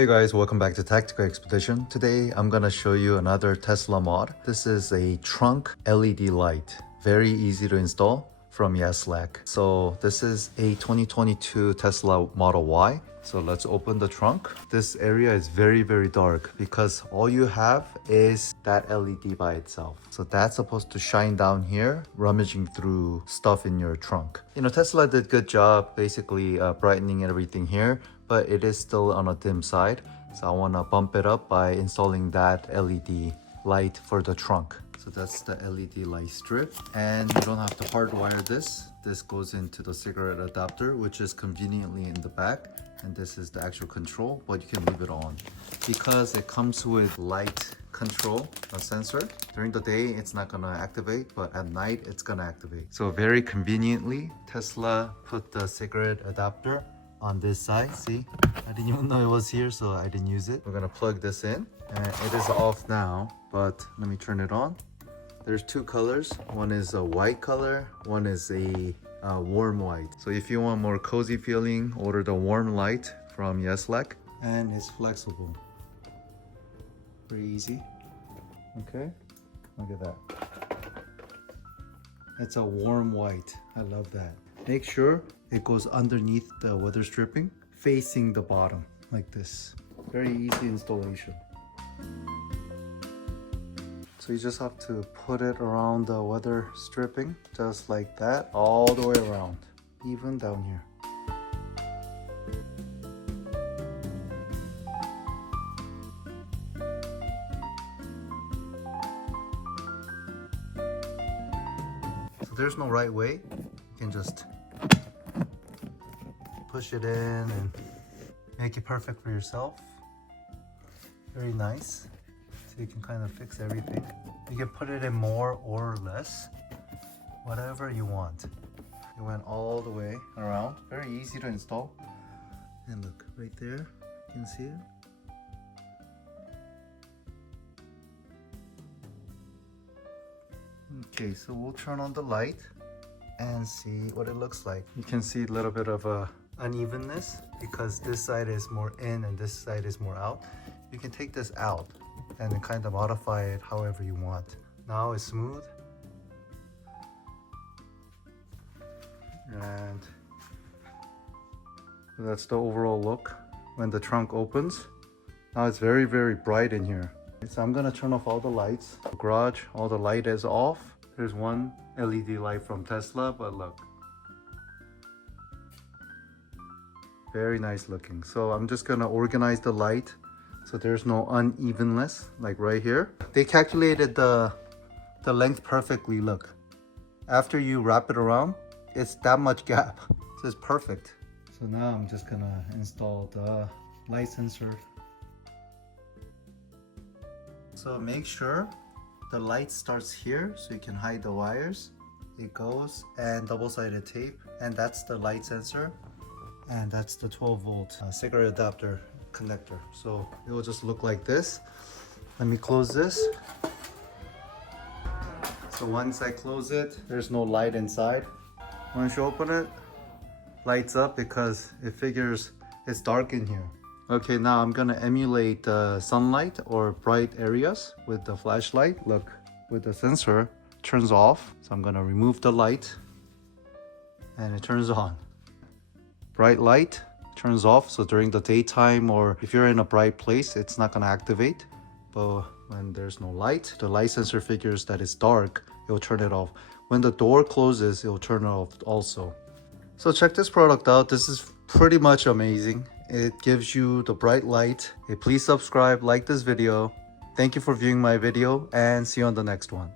Hey guys, welcome back to Tactical Expedition. Today I'm gonna show you another Tesla mod. This is a trunk LED light. Very easy to install from Yeslack. So this is a 2022 Tesla Model Y. So let's open the trunk. This area is very dark because all you have is that LED by itself. So that's supposed to shine down here, rummaging through stuff in your trunk. You know, Tesla did a good job basically brightening everything here, but it is still on a dim side. So I want to bump it up by installing that LED light for the trunk. So that's the LED light strip, and you don't have to hardwire this. This goes into the cigarette adapter, which is conveniently in the back, and this is the actual control, but you can leave it on because it comes with light control, a sensor. During the day it's not gonna activate, but at night it's gonna activate. So very conveniently Tesla put the cigarette adapter on this side. See, I didn't even know it was here, so I didn't use it. We're gonna plug this in, and it is off now, but let me turn it on. There's two colors. One is a white color, one is a warm white. So if you want more cozy feeling, order the warm light from Yeslack, and it's flexible. Pretty easy. Okay, look at that. It's a warm white. I love that. Make sure it goes underneath the weather stripping, facing the bottom like this. Very easy installation. So you just have to put it around the weather stripping, just like that, all the way around, even down here. So there's no right way. You can just push it in and make it perfect for yourself. Very nice. So you can kind of fix everything. You can put it in more or less, whatever you want. It went all the way around. Very easy to install. And look, right there, you can see it. Okay, so we'll turn on the light and see what it looks like. You can see a little bit of a unevenness because this side is more in and this side is more out. You can take this out and then kind of modify it however you want. Now it's smooth. And that's the overall look when the trunk opens. Now it's very bright in here. So I'm gonna turn off all the lights. The garage, all the light is off. There's one LED light from Tesla, but look. Very nice looking. So I'm just gonna organize the light so there's no unevenness, like right here. They calculated the length perfectly, look. After you wrap it around, it's that much gap. So it's perfect. So now I'm just gonna install the light sensor. So make sure the light starts here so you can hide the wires. It goes, and double-sided tape, and that's the light sensor. And that's the 12-volt cigarette adapter connector. So it will just look like this. Let me close this. So once I close it, there's no light inside. Once you open it, lights up because it figures it's dark in here. Okay, now I'm gonna emulate sunlight or bright areas with the flashlight. Look, with the sensor, it turns off. So I'm gonna remove the light and it turns on. Bright light turns off, so during the daytime or if you're in a bright place, it's not gonna activate. But when there's no light, the light sensor figures that it's dark, it will turn it off. When the door closes, it will turn it off also. So check this product out. This is pretty much amazing. It gives you the bright light. Hey, please subscribe, like this video. Thank you for viewing my video, and see you on the next one.